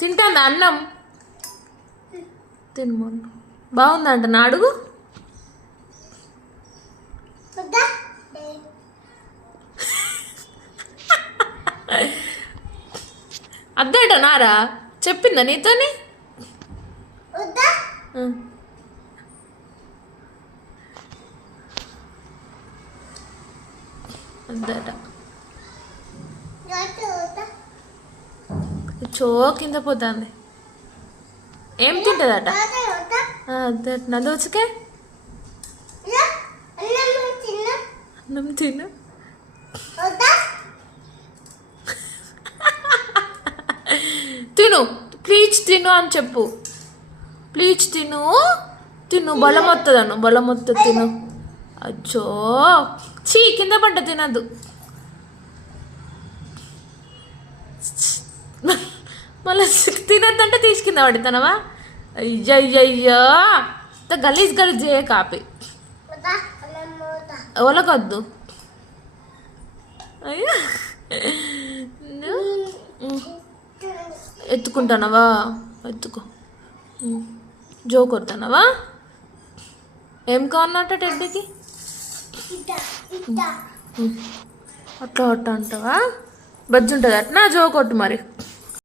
తింటాందా అన్నం? తినమను. బాగుందంట నా అడుగు. అద్దేట నారా చెప్పిందా నీతోని? అద్దట చో కింద పోతుంది. ఏం తింటుందట? అద్దట నా దోచకే అన్నం తిను. తిను ప్లీజ్ తిను అని చెప్పు. ప్లీజ్ తిను తిను, బలం వస్తుందను, బలం వస్తుంది తిను. అచ్చో చీ కింద పడ్డ తినద్దు. మళ్ళీ తినద్దంటే తీసి కింద పడుతున్నావా? అయ్యయ్యయ్యో గలీజ్ గలీజ్ చేయ కాపీ ఎవరికొద్దు. అయ్యా ఎత్తుకుంటానవా? ఎత్తుకో. జో కొడతానవా? ఏం కావాలన్నట్ట టెడ్డీకి? అట్లా అట్లా అంటావా? బజ్జి ఉంటుంది అట్నా? జో కొట్టు మరి.